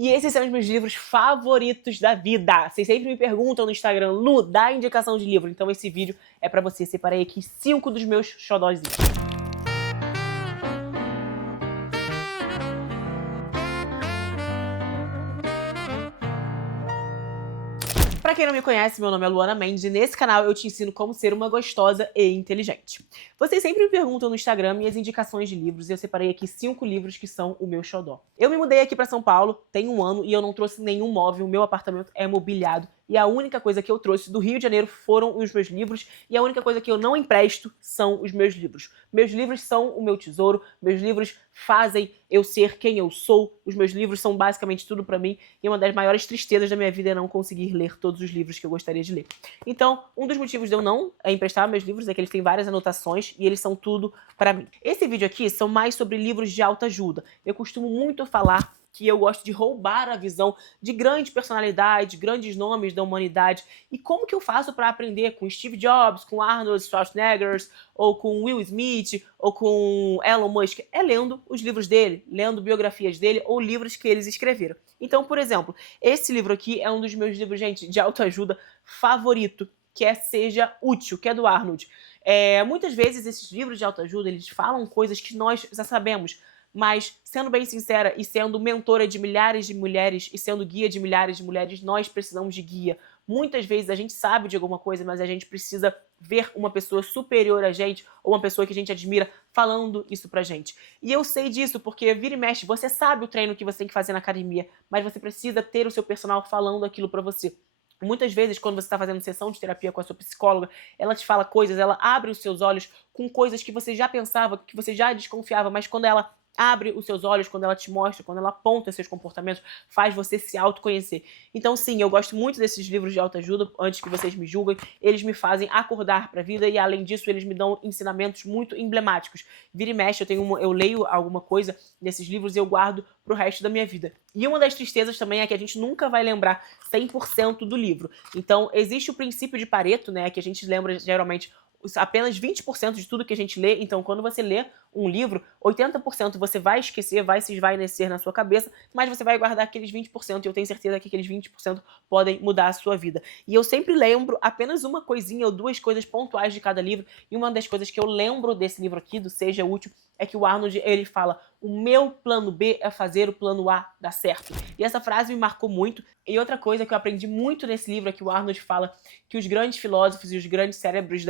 E esses são os meus livros favoritos da vida. Vocês sempre me perguntam no Instagram, Lu, dá indicação de livro. Então esse vídeo é pra você. Separei aqui 5 dos meus xodózinhos. Pra quem não me conhece, meu nome é Luana Mendes e nesse canal eu te ensino como ser uma gostosa e inteligente. Vocês sempre me perguntam no Instagram minhas indicações de livros e eu separei aqui 5 livros que são o meu xodó. Eu me mudei aqui pra São Paulo tem um ano e eu não trouxe nenhum móvel, o meu apartamento é mobiliado e a única coisa que eu trouxe do Rio de Janeiro foram os meus livros e a única coisa que eu não empresto são os meus livros. Meus livros são o meu tesouro, meus livros fazem eu ser quem eu sou, os meus livros são basicamente tudo pra mim e uma das maiores tristezas da minha vida é não conseguir ler todos os livros que eu gostaria de ler. Então, um dos motivos de eu não emprestar meus livros é que eles têm várias anotações e eles são tudo pra mim. Esse vídeo aqui são mais sobre livros de autoajuda. Eu costumo muito falar que eu gosto de roubar a visão de grandes personalidades, grandes nomes da humanidade. E como que eu faço para aprender com Steve Jobs, com Arnold Schwarzenegger, ou com Will Smith, ou com Elon Musk? É lendo os livros dele, lendo biografias dele, ou livros que eles escreveram. Então, por exemplo, esse livro aqui é um dos meus livros, gente, de autoajuda favorito, que é Seja Útil, que é do Arnold. Muitas vezes esses livros de autoajuda, eles falam coisas que nós já sabemos, mas, sendo bem sincera e sendo mentora de milhares de mulheres e sendo guia de milhares de mulheres, nós precisamos de guia. Muitas vezes a gente sabe de alguma coisa, mas a gente precisa ver uma pessoa superior a gente ou uma pessoa que a gente admira falando isso pra gente. E eu sei disso porque vira e mexe, você sabe o treino que você tem que fazer na academia, mas você precisa ter o seu personal falando aquilo pra você. Muitas vezes, quando você está fazendo sessão de terapia com a sua psicóloga, ela te fala coisas, ela abre os seus olhos com coisas que você já pensava, que você já desconfiava, mas quando ela abre os seus olhos, quando ela te mostra, quando ela aponta seus comportamentos, faz você se autoconhecer. Então sim, eu gosto muito desses livros de autoajuda, antes que vocês me julguem, eles me fazem acordar para a vida e além disso eles me dão ensinamentos muito emblemáticos. Vira e mexe, eu leio alguma coisa nesses livros e eu guardo pro resto da minha vida. E uma das tristezas também é que a gente nunca vai lembrar 100% do livro. Então existe o princípio de Pareto, né, que a gente lembra geralmente apenas 20% de tudo que a gente lê, então quando você lê um livro, 80% você vai esquecer, vai se esvainecer na sua cabeça, mas você vai guardar aqueles 20% e eu tenho certeza que aqueles 20% podem mudar a sua vida. E eu sempre lembro apenas uma coisinha ou 2 coisas pontuais de cada livro, e uma das coisas que eu lembro desse livro aqui, do Seja Útil, é que o Arnold, ele fala: o meu plano B é fazer o plano A dar certo. E essa frase me marcou muito. E outra coisa que eu aprendi muito nesse livro é que o Arnold fala que os grandes filósofos e os grandes cérebros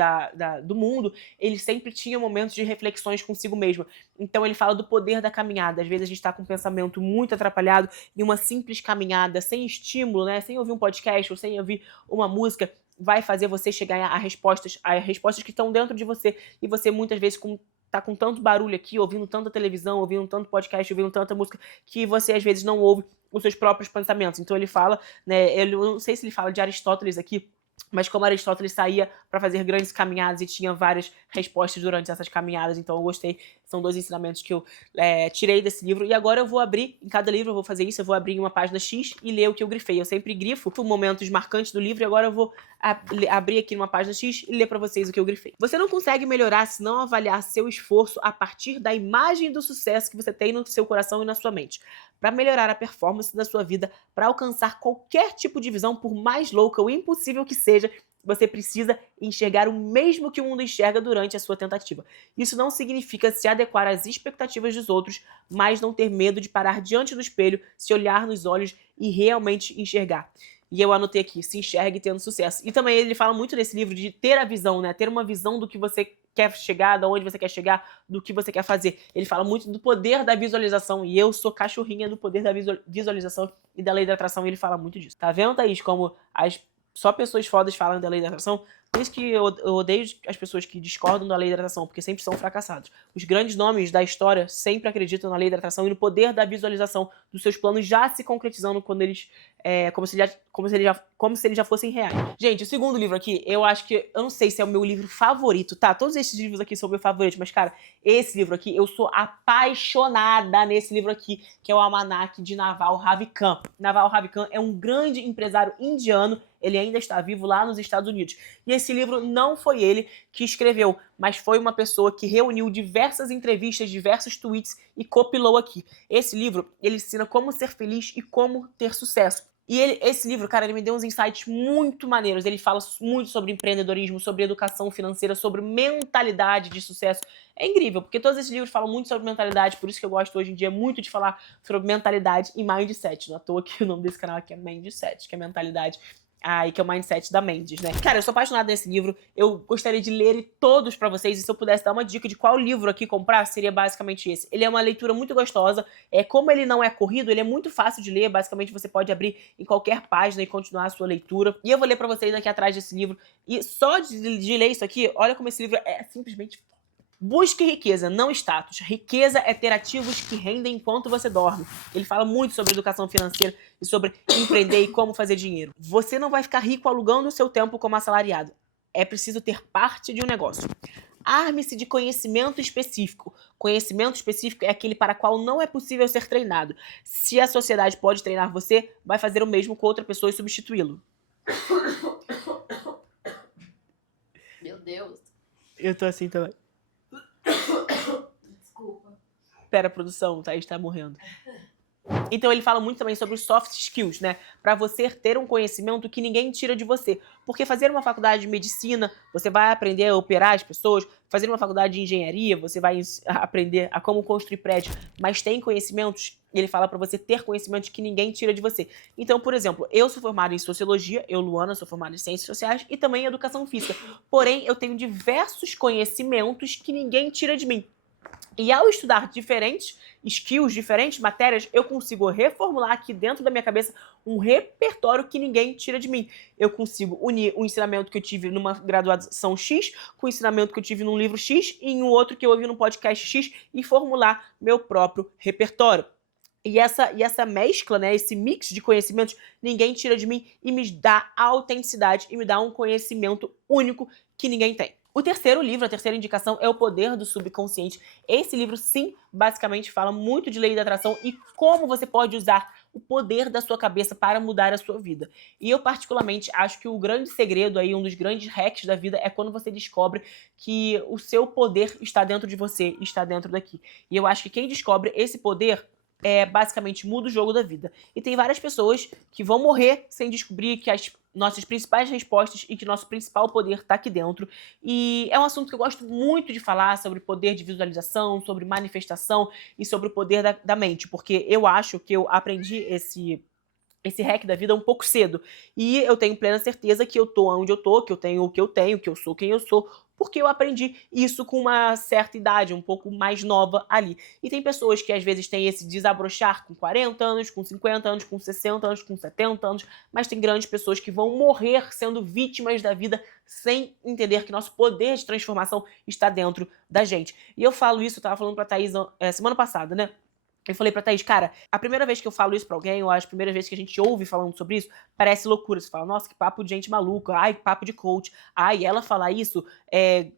do mundo, eles sempre tinham momentos de reflexões consigo mesmo. Então ele fala do poder da caminhada. Às vezes a gente está com um pensamento muito atrapalhado e uma simples caminhada, sem estímulo, né, sem ouvir um podcast ou sem ouvir uma música, vai fazer você chegar a respostas que estão dentro de você. E você muitas vezes tá com tanto barulho aqui, ouvindo tanta televisão, ouvindo tanto podcast, ouvindo tanta música, que você às vezes não ouve os seus próprios pensamentos. Então ele fala, né, eu não sei se ele fala de Aristóteles aqui, mas como Aristóteles saía para fazer grandes caminhadas e tinha várias respostas durante essas caminhadas, então eu gostei. São 2 ensinamentos que eu tirei desse livro. E agora eu vou abrir, em cada livro eu vou fazer isso, eu vou abrir em uma página X e ler o que eu grifei. Eu sempre grifo momentos marcantes do livro e agora eu vou abrir aqui numa página X e ler para vocês o que eu grifei. Você não consegue melhorar se não avaliar seu esforço a partir da imagem do sucesso que você tem no seu coração e na sua mente. Para melhorar a performance da sua vida, para alcançar qualquer tipo de visão, por mais louca ou impossível que seja, você precisa enxergar o mesmo que o mundo enxerga durante a sua tentativa. Isso não significa se adequar às expectativas dos outros, mas não ter medo de parar diante do espelho, se olhar nos olhos e realmente enxergar. E eu anotei aqui, se enxergue tendo sucesso. E também ele fala muito nesse livro de ter a visão, né? Ter uma visão do que você quer chegar, de onde você quer chegar, do que você quer fazer. Ele fala muito do poder da visualização, e eu sou cachorrinha do poder da visualização e da lei da atração, e ele fala muito disso. Tá vendo, Thaís, como só pessoas fodas falam da lei da atração? Por isso que eu odeio as pessoas que discordam da lei da atração, porque sempre são fracassados. Os grandes nomes da história sempre acreditam na lei da atração e no poder da visualização dos seus planos já se concretizando quando eles, como se eles já fossem reais. Gente, o segundo livro aqui, eu acho que, eu não sei se é o meu livro favorito, tá? Todos esses livros aqui são meu favorito, mas, cara, esse livro aqui, eu sou apaixonada nesse livro aqui, que é o Almanaque de Naval Ravikant. Naval Ravikant é um grande empresário indiano, ele ainda está vivo lá nos Estados Unidos. E esse livro não foi ele que escreveu, mas foi uma pessoa que reuniu diversas entrevistas, diversos tweets e compilou aqui. Esse livro, ele ensina como ser feliz e como ter sucesso. E esse livro, cara, ele me deu uns insights muito maneiros. Ele fala muito sobre empreendedorismo, sobre educação financeira, sobre mentalidade de sucesso. É incrível, porque todos esses livros falam muito sobre mentalidade, por isso que eu gosto hoje em dia muito de falar sobre mentalidade e mindset. Não à toa que o nome desse canal aqui é Mindset, que é mentalidade. E que é o Mindset da Mendes, né? Cara, eu sou apaixonada nesse livro, eu gostaria de ler ele todos pra vocês, e se eu pudesse dar uma dica de qual livro aqui comprar, seria basicamente esse. Ele é uma leitura muito gostosa, como ele não é corrido, ele é muito fácil de ler, basicamente você pode abrir em qualquer página e continuar a sua leitura. E eu vou ler pra vocês aqui atrás desse livro, e só de ler isso aqui, olha como esse livro é simplesmente... Busque riqueza, não status. Riqueza é ter ativos que rendem enquanto você dorme. Ele fala muito sobre educação financeira e sobre empreender e como fazer dinheiro. Você não vai ficar rico alugando o seu tempo como assalariado. É preciso ter parte de um negócio. Arme-se de conhecimento específico. Conhecimento específico é aquele para qual não é possível ser treinado. Se a sociedade pode treinar você, vai fazer o mesmo com outra pessoa e substituí-lo. Meu Deus. Eu tô assim também. Desculpa. Pera, produção, Thaís tá morrendo. Então ele fala muito também sobre os soft skills, né? Pra você ter um conhecimento que ninguém tira de você. Porque fazer uma faculdade de medicina, você vai aprender a operar as pessoas. Fazer uma faculdade de engenharia, você vai aprender a como construir prédio. Mas tem conhecimentos, ele fala pra você ter conhecimentos que ninguém tira de você. Então, por exemplo, eu sou formada em sociologia, eu, Luana, sou formada em ciências sociais e também em educação física. Porém, eu tenho diversos conhecimentos que ninguém tira de mim. E ao estudar diferentes skills, diferentes matérias, eu consigo reformular aqui dentro da minha cabeça um repertório que ninguém tira de mim. Eu consigo unir o ensinamento que eu tive numa graduação X com o ensinamento que eu tive num livro X e em um outro que eu ouvi num podcast X e formular meu próprio repertório. E essa mescla, né, esse mix de conhecimentos, ninguém tira de mim e me dá autenticidade e me dá um conhecimento único que ninguém tem. O terceiro livro, a terceira indicação, é O Poder do Subconsciente. Esse livro, sim, basicamente fala muito de lei da atração e como você pode usar o poder da sua cabeça para mudar a sua vida. E eu, particularmente, acho que o grande segredo aí, um dos grandes hacks da vida é quando você descobre que o seu poder está dentro de você, está dentro daqui. E eu acho que quem descobre esse poder basicamente muda o jogo da vida. E tem várias pessoas que vão morrer sem descobrir que as nossas principais respostas e que nosso principal poder está aqui dentro. E é um assunto que eu gosto muito de falar sobre poder de visualização, sobre manifestação e sobre o poder da mente, porque eu acho que eu aprendi esse hack da vida um pouco cedo. E eu tenho plena certeza que eu tô onde eu tô, que eu tenho o que eu tenho, que eu sou quem eu sou, porque eu aprendi isso com uma certa idade, um pouco mais nova ali. E tem pessoas que às vezes têm esse desabrochar com 40 anos, com 50 anos, com 60 anos, com 70 anos, mas tem grandes pessoas que vão morrer sendo vítimas da vida sem entender que nosso poder de transformação está dentro da gente. E eu falo isso, eu tava falando pra Thaís semana passada, né? Eu falei pra Thaís, cara, a primeira vez que eu falo isso pra alguém, ou as primeiras vezes que a gente ouve falando sobre isso, parece loucura. Você fala, nossa, que papo de gente maluca, ai, que papo de coach, ai, ela falar isso,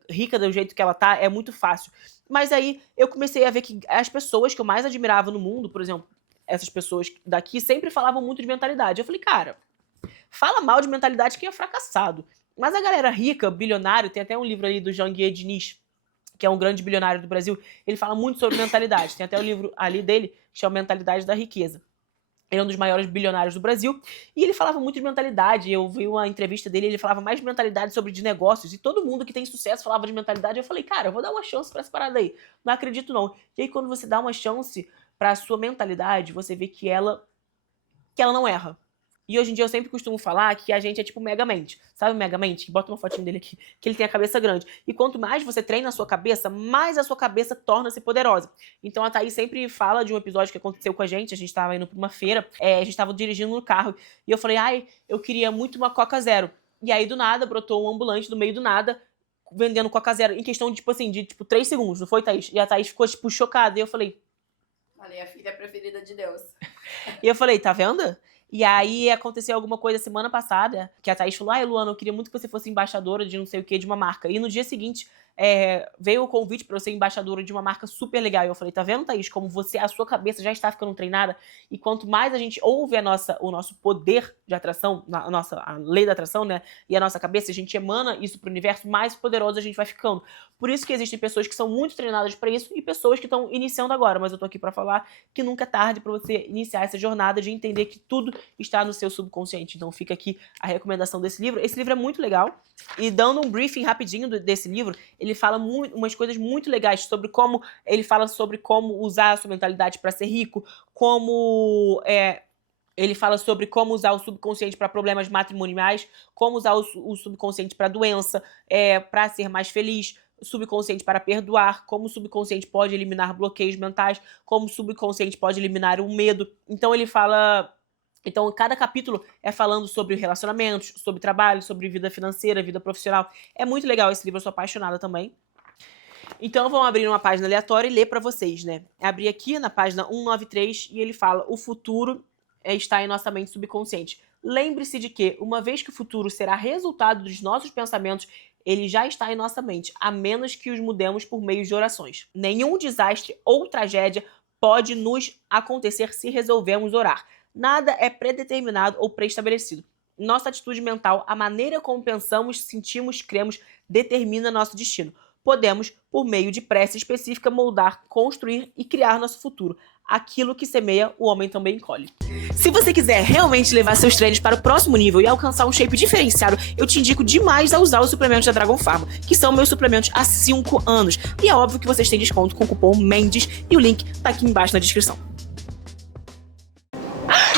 rica do jeito que ela tá, é muito fácil. Mas aí eu comecei a ver que as pessoas que eu mais admirava no mundo, por exemplo, essas pessoas daqui, sempre falavam muito de mentalidade. Eu falei, cara, fala mal de mentalidade quem é fracassado. Mas a galera rica, bilionário, tem até um livro ali do Jean-Guy Diniz, que é um grande bilionário do Brasil, ele fala muito sobre mentalidade. Tem até o livro ali dele, que chama Mentalidade da Riqueza. Ele é um dos maiores bilionários do Brasil, e ele falava muito de mentalidade. Eu vi uma entrevista dele, ele falava mais de mentalidade sobre de negócios, e todo mundo que tem sucesso falava de mentalidade. Eu falei, cara, eu vou dar uma chance pra essa parada aí. Não acredito não. E aí quando você dá uma chance pra sua mentalidade, você vê que ela não erra. E hoje em dia eu sempre costumo falar que a gente é tipo Megamente. Sabe o Megamente? Bota uma fotinho dele aqui, que ele tem a cabeça grande. E quanto mais você treina a sua cabeça, mais a sua cabeça torna-se poderosa. Então a Thaís sempre fala de um episódio que aconteceu com a gente tava indo pra uma feira, a gente tava dirigindo no carro, e eu falei, ai, eu queria muito uma Coca Zero. E aí do nada brotou um ambulante no meio do nada, vendendo Coca Zero, em questão de, tipo assim, de 3 segundos, não foi, Thaís? E a Thaís ficou, tipo, chocada, e eu falei... Falei, a filha preferida de Deus. E eu falei, tá vendo? E aí aconteceu alguma coisa semana passada, que a Thaís falou, ai, Luana, eu queria muito que você fosse embaixadora de não sei o que, de uma marca. E no dia seguinte, veio o convite para eu ser embaixadora de uma marca super legal. E eu falei, tá vendo, Thaís, como a sua cabeça já está ficando treinada? E quanto mais a gente ouve o nosso poder de atração, a lei da atração, né? E a nossa cabeça, a gente emana isso pro universo, mais poderoso a gente vai ficando. Por isso que existem pessoas que são muito treinadas para isso e pessoas que estão iniciando agora. Mas eu tô aqui para falar que nunca é tarde para você iniciar essa jornada de entender que tudo está no seu subconsciente. Então fica aqui a recomendação desse livro. Esse livro é muito legal. E dando um briefing rapidinho desse livro, ele fala umas coisas muito legais sobre como usar a sua mentalidade para ser rico, ele fala sobre como usar o subconsciente para problemas matrimoniais, como usar o subconsciente para doença, para ser mais feliz, subconsciente para perdoar, como o subconsciente pode eliminar bloqueios mentais, como o subconsciente pode eliminar o medo. Então, cada capítulo é falando sobre relacionamentos, sobre trabalho, sobre vida financeira, vida profissional. É muito legal esse livro, eu sou apaixonada também. Então, vamos abrir uma página aleatória e ler para vocês, né? Abri aqui na página 193 e ele fala: o futuro está em nossa mente subconsciente. Lembre-se de que, uma vez que o futuro será resultado dos nossos pensamentos, ele já está em nossa mente, a menos que os mudemos por meio de orações. Nenhum desastre ou tragédia pode nos acontecer se resolvermos orar. Nada é predeterminado ou pré-estabelecido. Nossa atitude mental, a maneira como pensamos, sentimos, cremos, determina nosso destino. Podemos, por meio de prece específica, moldar, construir e criar nosso futuro. Aquilo que semeia, o homem também colhe. Se você quiser realmente levar seus treinos para o próximo nível e alcançar um shape diferenciado, eu te indico demais a usar os suplementos da Dragon Pharma, que são meus suplementos há 5 anos. E é óbvio que vocês têm desconto com o cupom MENDES e o link tá aqui embaixo na descrição.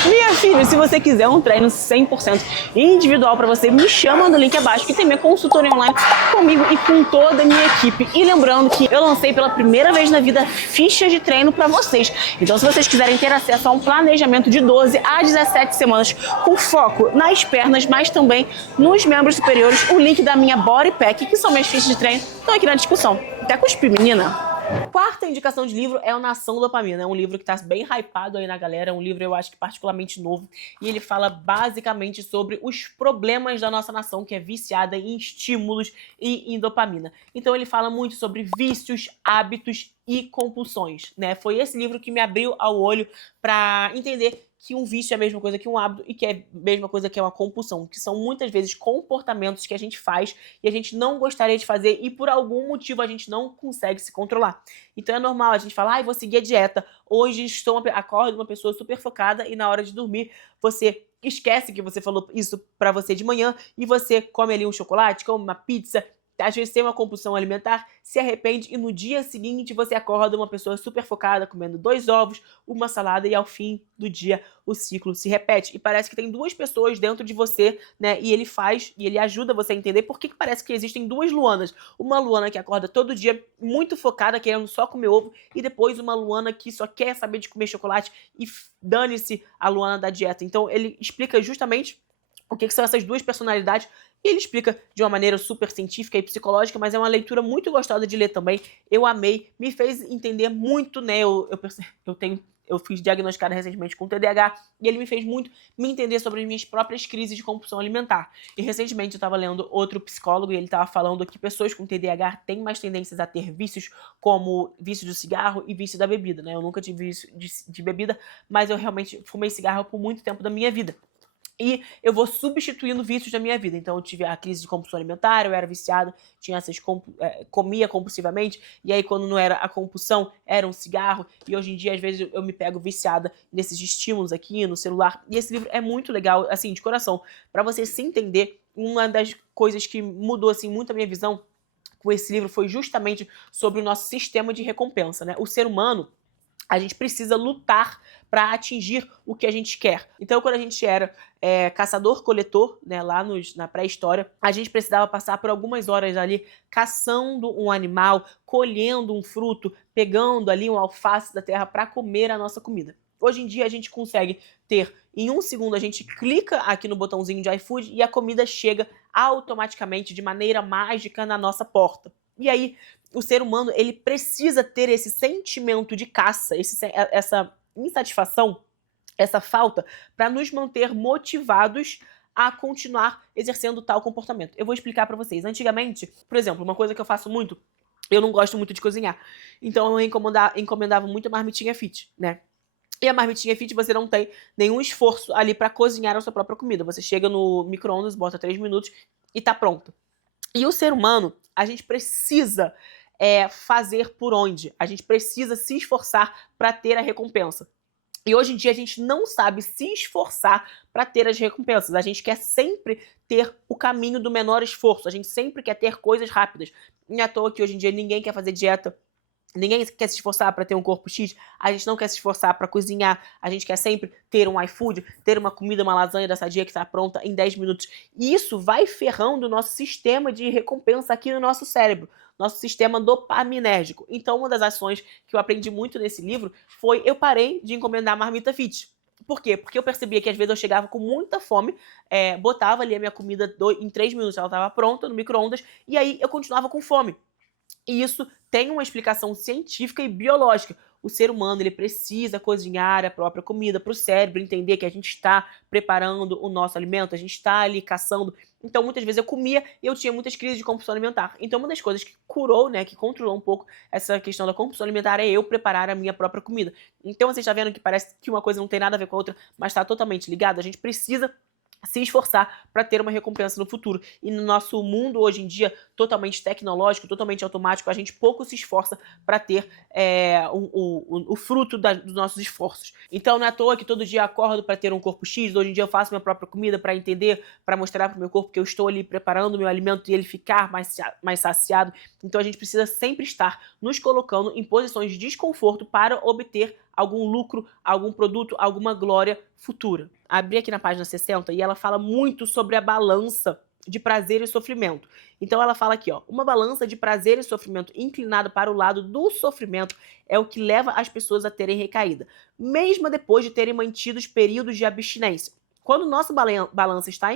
Minha filha, se você quiser um treino 100% individual para você, me chama no link abaixo que tem minha consultoria online comigo e com toda a minha equipe. E lembrando que eu lancei pela primeira vez na vida fichas de treino para vocês. Então, se vocês quiserem ter acesso a um planejamento de 12 a 17 semanas com foco nas pernas, mas também nos membros superiores, o link da minha Body Pack, que são minhas fichas de treino, estão aqui na discussão. Até cuspi, menina! Quarta indicação de livro é o Nação Dopamina. É um livro que tá bem hypado aí na galera, é um livro eu acho que particularmente novo, e ele fala basicamente sobre os problemas da nossa nação, que é viciada em estímulos e em dopamina. Então ele fala muito sobre vícios, hábitos e compulsões, né? Foi esse livro que me abriu ao olho para entender que um vício é a mesma coisa que um hábito e que é a mesma coisa que uma compulsão, que são muitas vezes comportamentos que a gente faz e a gente não gostaria de fazer e por algum motivo a gente não consegue se controlar. Então é normal a gente falar, vou seguir a dieta, hoje acordo uma pessoa super focada e na hora de dormir você esquece que você falou isso pra você de manhã e você come ali um chocolate, come uma pizza, às vezes tem uma compulsão alimentar, se arrepende e no dia seguinte você acorda uma pessoa super focada, comendo 2 ovos, uma salada e ao fim do dia o ciclo se repete. E parece que tem 2 pessoas dentro de você, né? E ele ajuda você a entender por que parece que existem 2 Luanas. Uma Luana que acorda todo dia muito focada, querendo só comer ovo, e depois uma Luana que só quer saber de comer chocolate e dane-se a Luana da dieta. Então ele explica justamente o que são essas 2 personalidades. E ele explica de uma maneira super científica e psicológica, mas é uma leitura muito gostosa de ler também. Eu amei, me fez entender muito, né? Eu fiz diagnosticada recentemente com TDAH e ele me fez muito me entender sobre as minhas próprias crises de compulsão alimentar. E recentemente eu estava lendo outro psicólogo e ele estava falando que pessoas com TDAH têm mais tendências a ter vícios como vício do cigarro e vício da bebida, né? Eu nunca tive vício de bebida, mas eu realmente fumei cigarro por muito tempo da minha vida. E eu vou substituindo vícios da minha vida. Então eu tive a crise de compulsão alimentar, eu era viciado, comia compulsivamente, e aí quando não era a compulsão, era um cigarro, e hoje em dia às vezes eu me pego viciada nesses estímulos aqui no celular. E esse livro é muito legal, assim, de coração, para você se entender. Uma das coisas que mudou assim muito a minha visão com esse livro foi justamente sobre o nosso sistema de recompensa, né? O ser humano, a gente precisa lutar para atingir o que a gente quer. Então, quando a gente era caçador-coletor, né, lá na pré-história, a gente precisava passar por algumas horas ali caçando um animal, colhendo um fruto, pegando ali um alface da terra para comer a nossa comida. Hoje em dia a gente consegue ter, em 1 segundo a gente clica aqui no botãozinho de iFood e a comida chega automaticamente, de maneira mágica, na nossa porta. E aí, o ser humano, ele precisa ter esse sentimento de caça, essa insatisfação, essa falta, para nos manter motivados a continuar exercendo tal comportamento. Eu vou explicar para vocês. Antigamente, por exemplo, uma coisa que eu faço muito eu não gosto muito de cozinhar. Então eu encomendava muito a marmitinha fit, né? E a marmitinha fit, você não tem nenhum esforço ali pra cozinhar a sua própria comida. Você chega no micro-ondas, bota 3 minutos e tá pronto. E o ser humano, a gente precisa fazer por onde? A gente precisa se esforçar para ter a recompensa. E hoje em dia a gente não sabe se esforçar para ter as recompensas. A gente quer sempre ter o caminho do menor esforço. A gente sempre quer ter coisas rápidas. Não é à toa que hoje em dia ninguém quer fazer dieta. Ninguém quer se esforçar para ter um corpo X, a gente não quer se esforçar para cozinhar, a gente quer sempre ter um iFood, ter uma comida, uma lasanha da Sadia que está pronta em 10 minutos. E isso vai ferrando o nosso sistema de recompensa aqui no nosso cérebro, nosso sistema dopaminérgico. Então, uma das ações que eu aprendi muito nesse livro foi eu parei de encomendar marmita fit. Por quê? Porque eu percebia que às vezes eu chegava com muita fome, botava ali a minha comida em 3 minutos, ela estava pronta no micro-ondas, e aí eu continuava com fome. E isso tem uma explicação científica e biológica. O ser humano ele precisa cozinhar a própria comida para o cérebro entender que a gente está preparando o nosso alimento, a gente está ali caçando. Então, muitas vezes eu comia e eu tinha muitas crises de compulsão alimentar. Então, uma das coisas que curou, né, que controlou um pouco essa questão da compulsão alimentar é eu preparar a minha própria comida. Então, você está vendo que parece que uma coisa não tem nada a ver com a outra, mas está totalmente ligado. A gente precisa se esforçar para ter uma recompensa no futuro. E no nosso mundo hoje em dia, totalmente tecnológico, totalmente automático, a gente pouco se esforça para ter o fruto dos nossos esforços. Então não é à toa que todo dia eu acordo para ter um corpo X, hoje em dia eu faço minha própria comida para entender, para mostrar para o meu corpo que eu estou ali preparando o meu alimento e ele ficar mais saciado. Então a gente precisa sempre estar nos colocando em posições de desconforto para obter algum lucro, algum produto, alguma glória futura. Abri aqui na página 60 e ela fala muito sobre a balança de prazer e sofrimento. Então ela fala aqui, ó, uma balança de prazer e sofrimento inclinada para o lado do sofrimento é o que leva as pessoas a terem recaída, mesmo depois de terem mantido os períodos de abstinência. Quando nossa balança está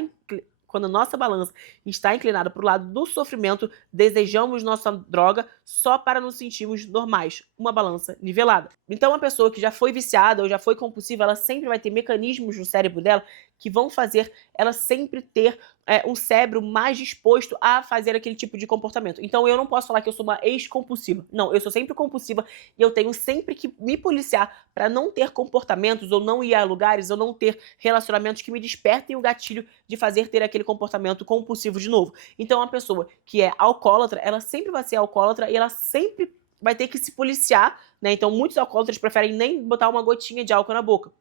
inclinada para o lado do sofrimento, desejamos nossa droga só para nos sentirmos normais, uma balança nivelada. Então, uma pessoa que já foi viciada ou já foi compulsiva, ela sempre vai ter mecanismos no cérebro dela que vão fazer ela sempre ter um cérebro mais disposto a fazer aquele tipo de comportamento. Então, eu não posso falar que eu sou uma ex-compulsiva. Não, eu sou sempre compulsiva e eu tenho sempre que me policiar para não ter comportamentos ou não ir a lugares ou não ter relacionamentos que me despertem o gatilho de ter aquele comportamento compulsivo de novo. Então, uma pessoa que é alcoólatra, ela sempre vai ser alcoólatra e ela sempre vai ter que se policiar, né? Então, muitos alcoólatras preferem nem botar uma gotinha de álcool na boca,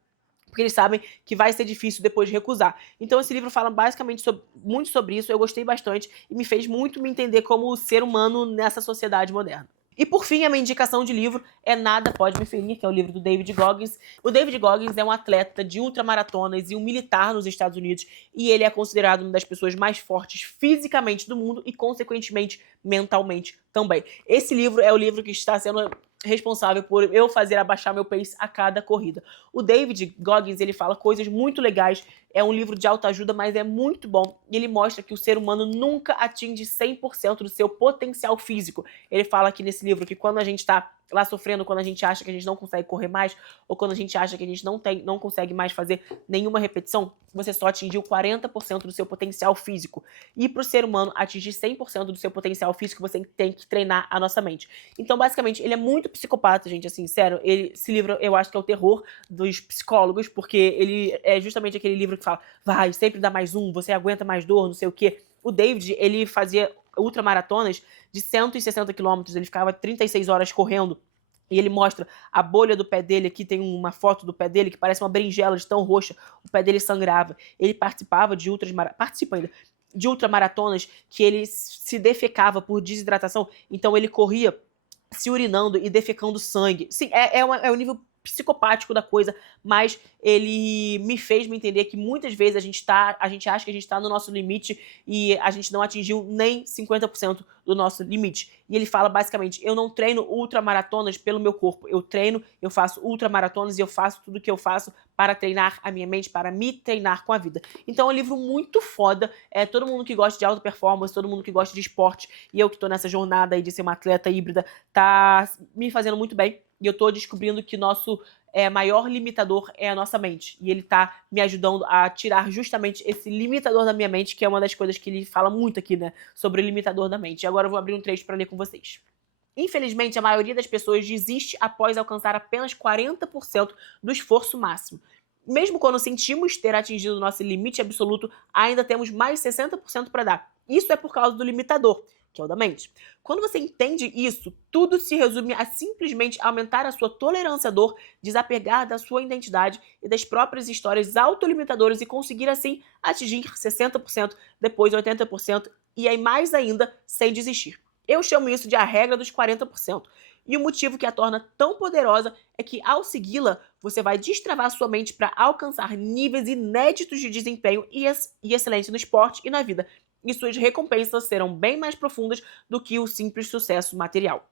porque eles sabem que vai ser difícil depois de recusar. Então esse livro fala basicamente muito sobre isso, eu gostei bastante e me fez muito me entender como ser humano nessa sociedade moderna. E por fim, a minha indicação de livro é Nada Pode Me Ferir, que é o livro do David Goggins. O David Goggins é um atleta de ultramaratonas e um militar nos Estados Unidos, e ele é considerado uma das pessoas mais fortes fisicamente do mundo e, consequentemente, mentalmente também. Esse livro é o livro que está sendo responsável por eu fazer abaixar meu pace a cada corrida. O David Goggins, ele fala coisas muito legais, é um livro de autoajuda, mas é muito bom. E ele mostra que o ser humano nunca atinge 100% do seu potencial físico. Ele fala aqui nesse livro que quando a gente está lá sofrendo, quando a gente acha que a gente não consegue correr mais, ou quando a gente acha que a gente não consegue mais fazer nenhuma repetição, você só atingiu 40% do seu potencial físico. E para o ser humano atingir 100% do seu potencial físico, você tem que treinar a nossa mente. Então, basicamente, ele é muito psicopata, gente, assim, sério. Esse livro eu acho que é o terror dos psicólogos, porque ele é justamente aquele livro que fala, vai, sempre dá mais um, você aguenta mais dor, não sei o quê. O David, ele fazia ultramaratonas de 160 quilômetros, ele ficava 36 horas correndo, e ele mostra a bolha do pé dele, aqui tem uma foto do pé dele que parece uma berinjela de tão roxa, o pé dele sangrava. Ele participava de de ultramaratonas que ele se defecava por desidratação, então ele corria se urinando e defecando sangue. Sim, é o nível psicopático da coisa, mas ele me fez me entender que muitas vezes a gente acha que a gente está no nosso limite e a gente não atingiu nem 50% do nosso limite. E ele fala basicamente, eu não treino ultramaratonas pelo meu corpo, eu faço ultramaratonas e eu faço tudo o que eu faço para treinar a minha mente, para me treinar com a vida. Então é um livro muito foda, todo mundo que gosta de alta performance, todo mundo que gosta de esporte, e eu que tô nessa jornada aí de ser uma atleta híbrida, tá me fazendo muito bem. E eu tô descobrindo que nosso maior limitador é a nossa mente. E ele tá me ajudando a tirar justamente esse limitador da minha mente, que é uma das coisas que ele fala muito aqui, né? Sobre o limitador da mente. E agora eu vou abrir um trecho para ler com vocês. Infelizmente, a maioria das pessoas desiste após alcançar apenas 40% do esforço máximo. Mesmo quando sentimos ter atingido o nosso limite absoluto, ainda temos mais 60% para dar. Isso é por causa do limitador, que é o da mente. Quando você entende isso, tudo se resume a simplesmente aumentar a sua tolerância à dor, desapegar da sua identidade e das próprias histórias autolimitadoras e conseguir assim atingir 60%, depois 80% e aí mais ainda sem desistir. Eu chamo isso de a regra dos 40%. E o motivo que a torna tão poderosa é que, ao segui-la, você vai destravar sua mente para alcançar níveis inéditos de desempenho e excelência no esporte e na vida. E suas recompensas serão bem mais profundas do que o simples sucesso material.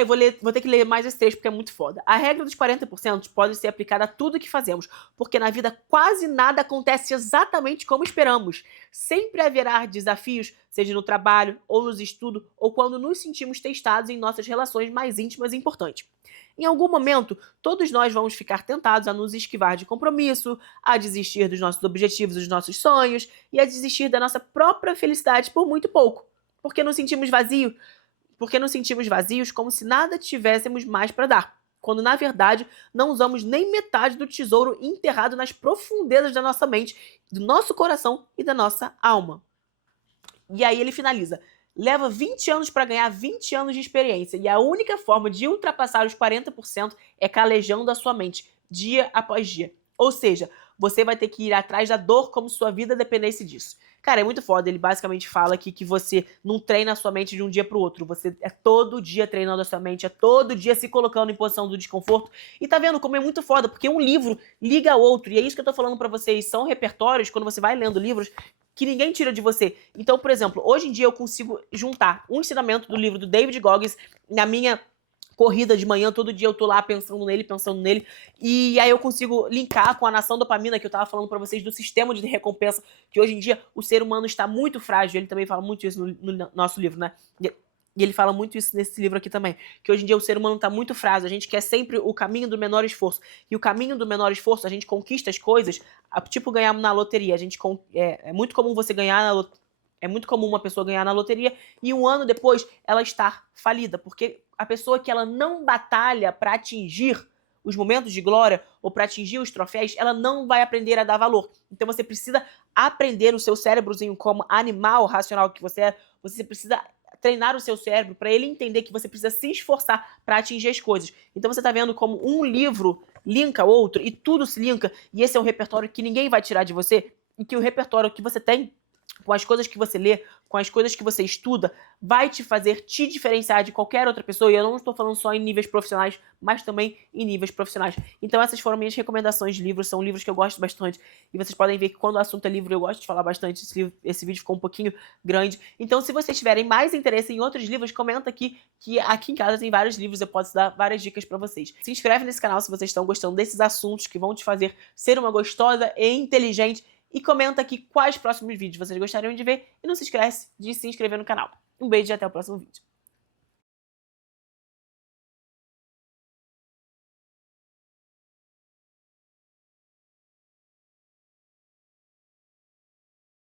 Eu vou ter que ler mais esse trecho porque é muito foda. A regra dos 40% pode ser aplicada a tudo que fazemos, porque na vida quase nada acontece exatamente como esperamos. Sempre haverá desafios, seja no trabalho, ou nos estudos, ou quando nos sentimos testados em nossas relações mais íntimas e importantes. Em algum momento, todos nós vamos ficar tentados a nos esquivar de compromisso, a desistir dos nossos objetivos, dos nossos sonhos, e a desistir da nossa própria felicidade por muito pouco, porque nos sentimos vazios como se nada tivéssemos mais para dar, quando na verdade não usamos nem metade do tesouro enterrado nas profundezas da nossa mente, do nosso coração e da nossa alma. E aí ele finaliza: leva 20 anos para ganhar 20 anos de experiência, e a única forma de ultrapassar os 40% é calejando a sua mente, dia após dia. Ou seja, você vai ter que ir atrás da dor como se sua vida dependesse disso. Cara, é muito foda. Ele basicamente fala aqui que você não treina a sua mente de um dia pro outro. Você é todo dia treinando a sua mente, é todo dia se colocando em posição do desconforto. E tá vendo como é muito foda, porque um livro liga ao outro. E é isso que eu tô falando pra vocês. São repertórios, quando você vai lendo livros, que ninguém tira de você. Então, por exemplo, hoje em dia eu consigo juntar um ensinamento do livro do David Goggins na minha corrida de manhã, todo dia eu tô lá pensando nele, e aí eu consigo linkar com a nação dopamina que eu tava falando pra vocês do sistema de recompensa, que hoje em dia o ser humano está muito frágil. Ele também fala muito isso no nosso livro, né? E ele fala muito isso nesse livro aqui também, que hoje em dia o ser humano tá muito frágil, a gente quer sempre o caminho do menor esforço, e o caminho do menor esforço, a gente conquista as coisas, tipo ganhar na loteria. É muito comum você ganhar na loteria. É muito comum uma pessoa ganhar na loteria e um ano depois ela estar falida, porque a pessoa que ela não batalha para atingir os momentos de glória ou para atingir os troféus, ela não vai aprender a dar valor. Então você precisa aprender o seu cérebrozinho como animal racional que você é, você precisa treinar o seu cérebro para ele entender que você precisa se esforçar para atingir as coisas. Então você tá vendo como um livro linka outro e tudo se linka, e esse é um repertório que ninguém vai tirar de você, e que o repertório que você tem com as coisas que você lê, com as coisas que você estuda, vai te fazer te diferenciar de qualquer outra pessoa. E eu não estou falando só em níveis profissionais, mas também em níveis profissionais. Então essas foram minhas recomendações de livros, são livros que eu gosto bastante. E vocês podem ver que quando o assunto é livro, eu gosto de falar bastante. Esse vídeo ficou um pouquinho grande. Então se vocês tiverem mais interesse em outros livros, comenta aqui, que aqui em casa tem vários livros, eu posso dar várias dicas pra vocês. Se inscreve nesse canal se vocês estão gostando desses assuntos que vão te fazer ser uma gostosa e inteligente. E comenta aqui quais próximos vídeos vocês gostariam de ver. E não se esquece de se inscrever no canal. Um beijo e até o próximo vídeo.